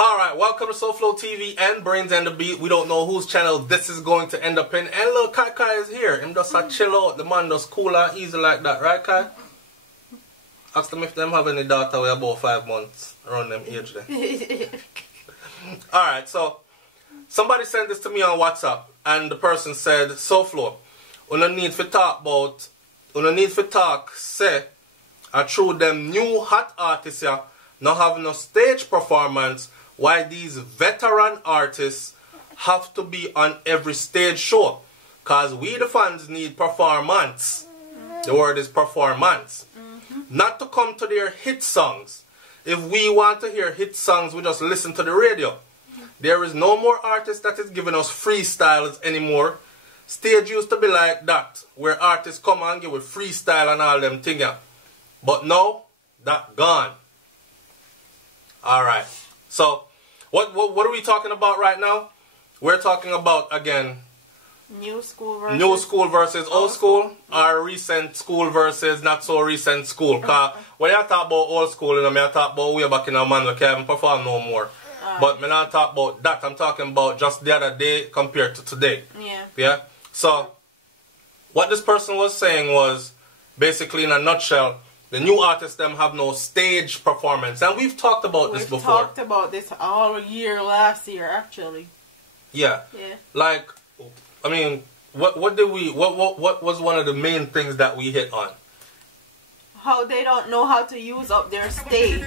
Alright, welcome to SouFloTv and Brains and the Beat. We don't know whose channel this is going to end up in. And little Kai Kai is here. Him just a chill out. The man just cool and easy like that. Right, Kai? Ask them if them have any daughter with about 5 months around them age there. Alright, so somebody sent this to me on WhatsApp and the person said, SouFlo, we don't need to talk about, we don't need to talk, say, through them new hot artists here, not having no stage performance, why these veteran artists have to be on every stage show. Because we the fans need performance. The word is performance. Not to come to their hit songs. If we want to hear hit songs, we just listen to the radio. There is no more artist that is giving us freestyles anymore. Stage used to be like that, where artists come and give with freestyle and all them things. But now, that gone. Alright, so what are we talking about right now? We're talking about, again, new school versus old school, or recent school versus not so recent school. Because when I talk about old school, you know, I talk about way back in a man, we can't perform no more. But when I talk about that, I'm talking about just the other day compared to today. Yeah. So, what this person was saying was, basically in a nutshell, the new artists them have no stage performance, and we've talked about this before. We've talked about this all year last year, actually. Yeah. Like, I mean, what was one of the main things that we hit on? How they don't know how to use up their stage.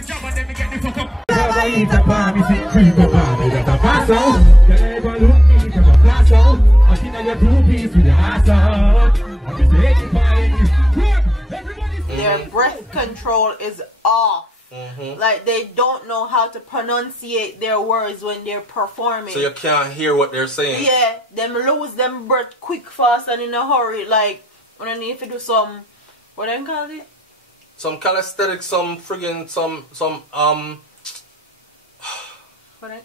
Their breath control is off. Like they don't know how to pronunciate their words when they're performing. So you can't hear what they're saying. Yeah, them lose them breath quick, fast, and in a hurry. Like when I need to do some, what do you call it? Some calisthenics, some friggin'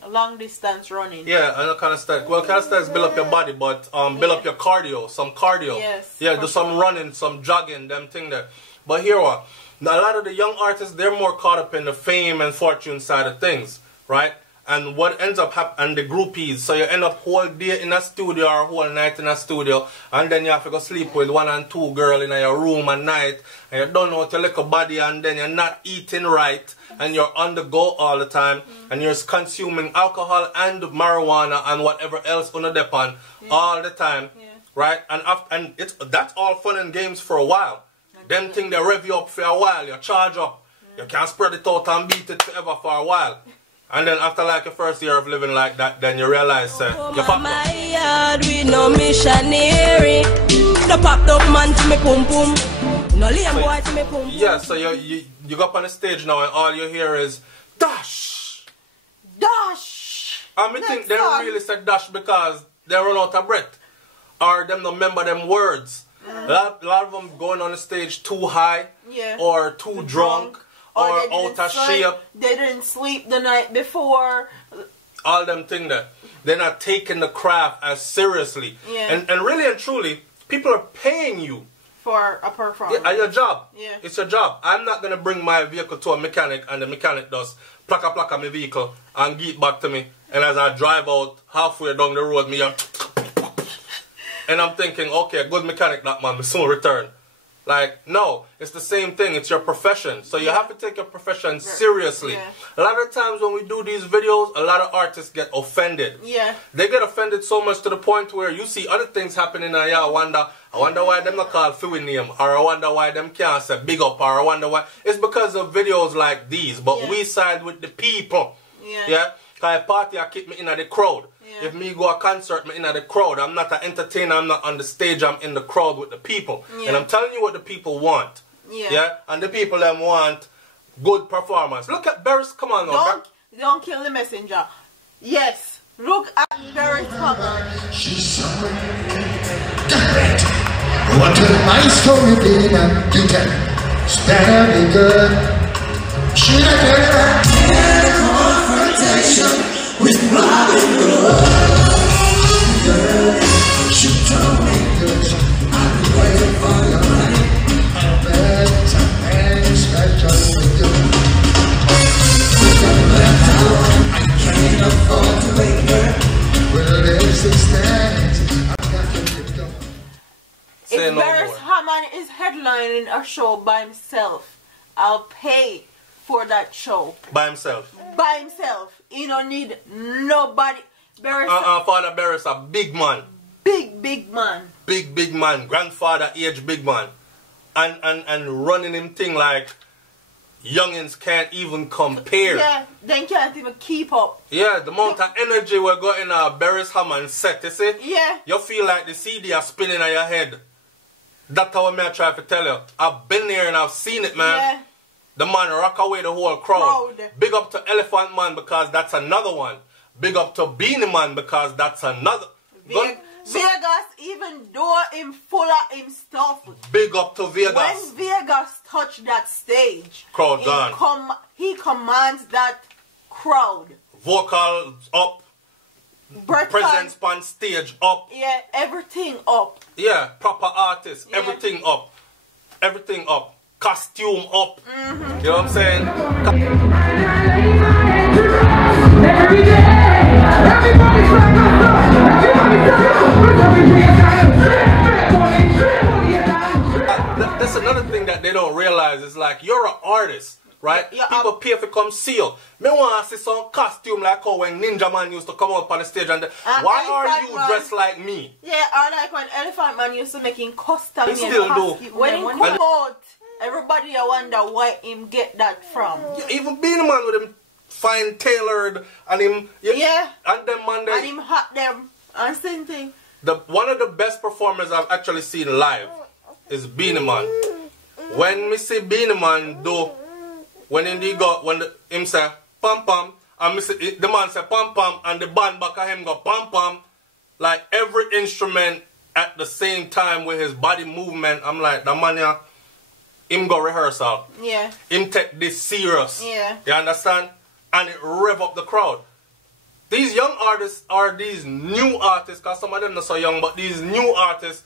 long distance running. Yeah, I know calisthenics. Well, calisthenics build up your body, but build up your cardio, some cardio. Yes. Yeah, do some running, some jogging, them thing there. But here what? Now, a lot of the young artists, they're more caught up in the fame and fortune side of things, right? And what ends up happening, the groupies, so you end up whole day in a studio or whole night in a studio, and then you have to go sleep with 1 and 2 girls in your room at night, and you don't know what your little body, and then you're not eating right, and you're on the go all the time, and you're consuming alcohol and marijuana and whatever else on the depon all the time, right? And that's all fun and games for a while. Them thing they rev you up for a while, you charge up. You can't spread it out and beat it forever for a while. And then after like your first year of living like that, then you realize you're fucked up. Yard with no missionary. No pop up man to me pum pum. No lame boy to me pum pum. Yeah, so you go up on the stage now and all you hear is dash. Dash. I mean, think they don't really say dash because they run out of breath. Or them don't remember them words. A lot of them going on the stage too high, or too drunk, or out of shape. They didn't sleep the night before. All them things that they're not taking the craft as seriously. And really and truly, people are paying you for a performance. Yeah, your job. It's your job. I'm not gonna bring my vehicle to a mechanic and the mechanic does plaka my vehicle and get back to me. And as I drive out halfway down the road, me and I'm thinking, okay, good mechanic that man, will soon return. Like, no, it's the same thing. It's your profession. So you have to take your profession seriously. A lot of times when we do these videos, a lot of artists get offended. They get offended so much to the point where you see other things happening and I wonder why them not called Philly name, or I wonder why them can't say big up, or I wonder why. It's because of videos like these. But we side with the people. Because a party, I keep me in the crowd. If me go a concert, me in the crowd. I'm not an entertainer, I'm not on the stage, I'm in the crowd with the people. And I'm telling you what the people want. And the people them want good performance. Look at Barris, come on now. Don't kill the messenger. Yes, look at Barris, come on. She's so direct. What will my story be now? You can stand me good. Should I get a confrontation with Robin Hood? Girl, she told me good. I've been waiting for your money. I bet something special with you. I can't running a show by himself, I'll pay for that show. By himself? By himself. He don't need nobody. Father Barris a big man. Big man. Big man. Grandfather age big man. And running him thing like youngins can't even compare. Yeah, they can't even keep up. Yeah, the amount of energy we're got in Barris Hammond set, you see? Yeah. You feel like the CD are spinning on your head. That's how I try to tell you. I've been there and I've seen it, man. Yeah. The man rock away the whole crowd. Big up to Elephant Man because that's another one. Big up to Beanie Man because that's another. Vegas, even though him full of him stuff. Big up to Vegas. When Vegas touch that stage, crowd gone. He commands that crowd. Vocals up. Presence on stage up. Yeah, everything up. Yeah, proper artist. Yeah. Everything up. Everything up. Costume up. You know what I'm saying? Every day, everybody's that's another thing that they don't realize is like you're an artist, right? People pay for come see you. Me want to see some costume like how when Ninja Man used to come up on the stage and why are you dressed like me? Yeah, or like when Elephant Man used to making custom. He still do. When he come out, everybody wonder where him get that from. Yeah, even Beanie Man with him fine tailored and him and them man and him hot them and same thing. One of the best performers I've actually seen live is Beanie Man. When me see Beanie Man do when him say pam pam and me see, the man say pam pam and the band back of him go pam pam, like every instrument at the same time with his body movement. I'm like, the man yeah, him go rehearsal. Yeah. Him take this serious. Yeah. You understand? And it rev up the crowd. These young artists are these new artists, because some of them are so young, but these new artists,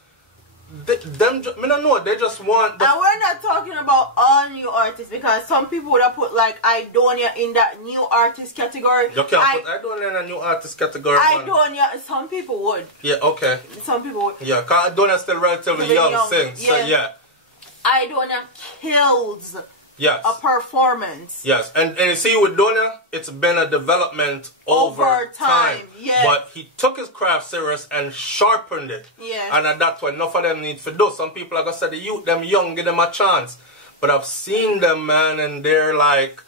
I don't know, they just want... And we're not talking about all new artists, because some people would have put like Idonia in that new artist category. You can't put Idonia in a new artist category. Idonia, some people would. Yeah, okay. Some people would. Yeah, because Idonia is still relatively young. Yeah. So yeah. Idonia kills a performance. Yes, and you see with Donia, it's been a development over time. Yeah. But he took his craft serious and sharpened it. Yeah. And that's what enough of them need to do. Some people are going to say the youth, them young, give them a chance. But I've seen them, man, and they're like,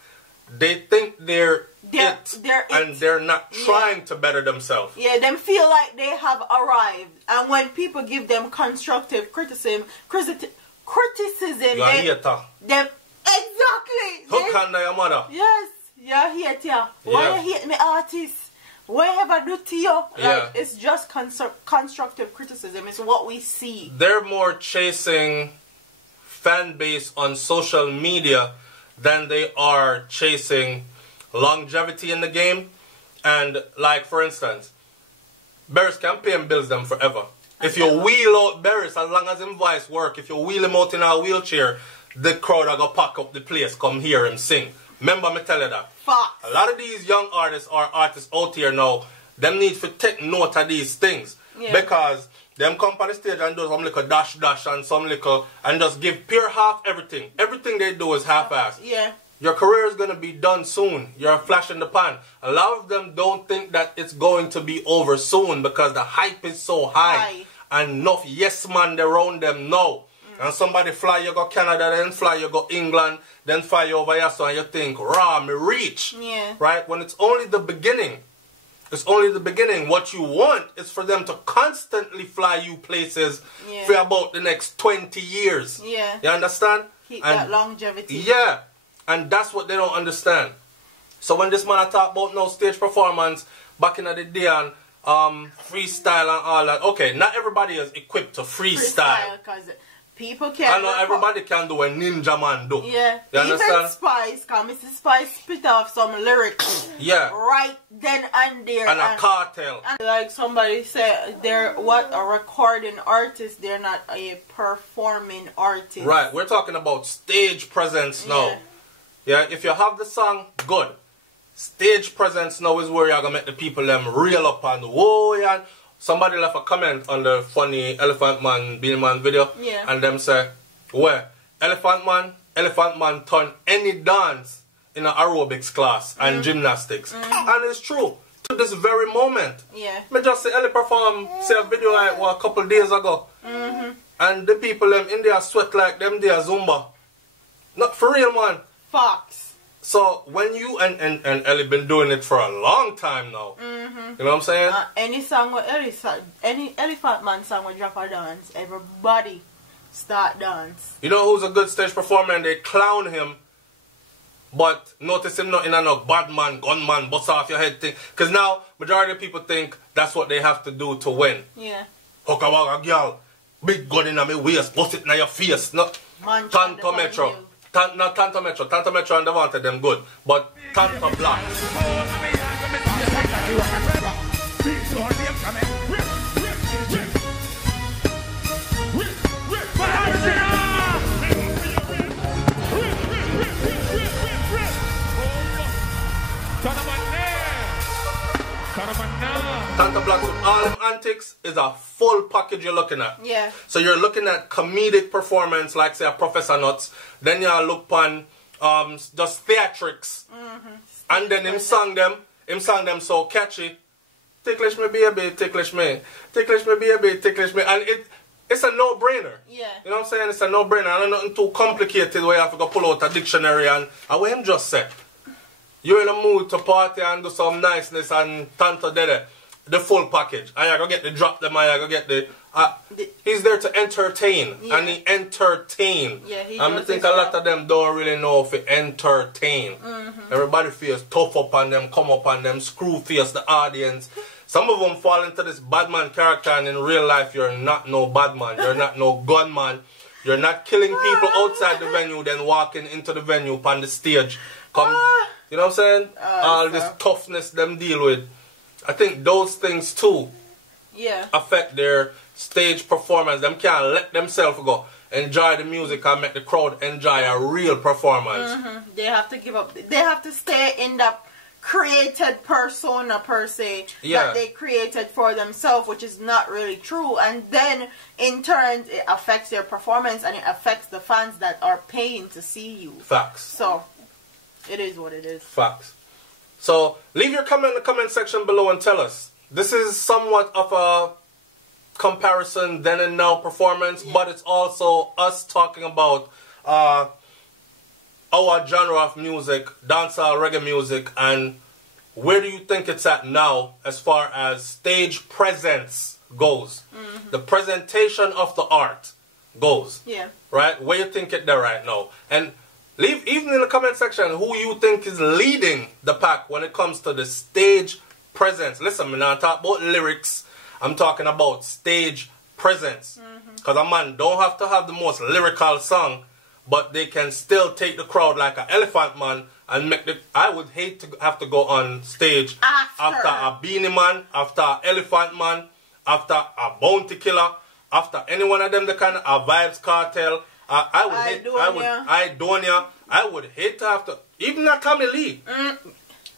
they think they're it. And they're not trying to better themselves. Yeah, them feel like they have arrived. And when people give them constructive criticism, them exactly. Hook under your mother. Yes, yeah, hate ya. Why you hate me, artist? Whatever do to you? Like, it's just constructive criticism. It's what we see. They're more chasing fan base on social media than they are chasing longevity in the game. And like, for instance, Barris can pay and bills them forever. If you wheel out Barris, as long as his voice work, if you wheel him out in a wheelchair, the crowd are going to pack up the place, come hear him sing. Remember me tell you that. Facts. A lot of these young artists or artists out here now, them need to take note of these things. Yeah. Because them come on the stage and do some little dash and some little, and just give pure half everything. Everything they do is half-assed. Yeah. Your career is going to be done soon. You're a flash in the pan. A lot of them don't think that it's going to be over soon because the hype is so high. And enough yes man around them now. And somebody fly you go Canada, then fly you go England, then fly you over here, so and you think, rah, me reach. Yeah. Right? When it's only the beginning. It's only the beginning. What you want is for them to constantly fly you places for about the next 20 years. Yeah. You understand? Keep that longevity. Yeah. And that's what they don't understand. So when this man talk about no stage performance back in the day and freestyle and all that, okay, not everybody is equipped to freestyle. Because people can. I know everybody can do what Ninja Man do. Yeah. You understand? Even Spice, because Mrs. Spice spit off some lyrics. Yeah. Right then and there. And a cartel. And like somebody said, they're a recording artist, they're not a performing artist. Right. We're talking about stage presence now. Yeah. If you have the song, good. Stage presence now is where you're going to make the people them reel up and whoa, yeah. Somebody left a comment on the funny Elephant Man, Beanie Man video. Yeah. And them say, where? Elephant Man turn any dance in an aerobics class and gymnastics. And it's true. To this very moment. Yeah. Me just see Ellie perform, say a video like a couple days ago. And the people them in there sweat like them they are Zumba. Not for real, man. Fox. So when you and Ellie been doing it for a long time now. You know what I'm saying? Any song with any Elephant Man song with drop a dance, everybody start dance. You know who's a good stage performer and they clown him, but notice him not in a no bad man, gunman, bust off your head thing. Because now majority of people think that's what they have to do to win. Yeah. Hoka waga girl, big gun in my waist, bust it in your face. No, Man, Tanto Metro. Not Tanto Metro. Tanto Metro and they wanted them good. But Tanto Black. Tanto Black with all them antics is a full package you're looking at. Yeah. So you're looking at comedic performance like say a Professor Nuts. Then you look on just theatrics. And then him sang them so catchy. Ticklish me baby, ticklish me. Ticklish me baby, ticklish me. And it's a no-brainer. Yeah. You know what I'm saying? It's a no-brainer. And nothing too complicated where you have to go pull out a dictionary and what him just said. You're in a mood to party and do some niceness and Tanto Dede. The full package. And you're going to get the drop them and you're going to get the... he's there to entertain. Yeah. And he entertain. Yeah, and I think a lot of them don't really know if it entertain. Everybody feels tough up on them, come up on them, screw face the audience. Some of them fall into this bad man character and in real life you're not no bad man. You're not no gunman. You're not killing people outside the venue then walking into the venue upon the stage. Come, you know what I'm saying? All this toughness them deal with. I think those things too affect their stage performance. Them can't let themselves go. Enjoy the music and make the crowd enjoy a real performance. They have to give up. They have to stay in the created persona per se that they created for themselves, which is not really true. And then in turn it affects their performance and it affects the fans that are paying to see you. Facts. So it is what it is. Facts. So leave your comment in the comment section below and tell us. This is somewhat of a comparison then and now performance, but it's also us talking about our genre of music, dancehall, reggae music, and where do you think it's at now as far as stage presence goes? The presentation of the art goes. Yeah. Right? Where you think it there right now? And leave even in the comment section who you think is leading the pack when it comes to the stage presence. Listen, I'm not talking about lyrics. I'm talking about stage presence. Because a man don't have to have the most lyrical song, but they can still take the crowd like an Elephant Man and make the... I would hate to have to go on stage after a Beanie Man, after an Elephant Man, after a Bounty Killer, after any one of them, the kind of a Vibes Cartel. I would hate to have to, even a Tommy Lee.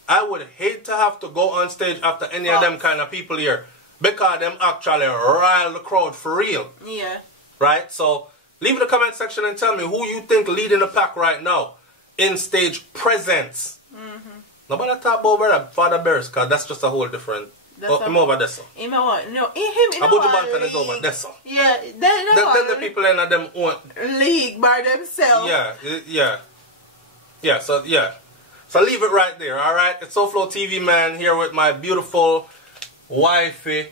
I would hate to have to go on stage after any of them kind of people here. Because them actually rile the crowd for real. Yeah. Right? So, leave in the comment section and tell me who you think leading the pack right now in stage presence. Nobody talk about where Father Bears, because that's just a whole different... him over there, so. Him over, no, him Abuja Banton is over there, so. Yeah, then the people in them own... league by themselves. Yeah, so leave it right there, alright? It's SouFloTv, man, here with my beautiful wifey.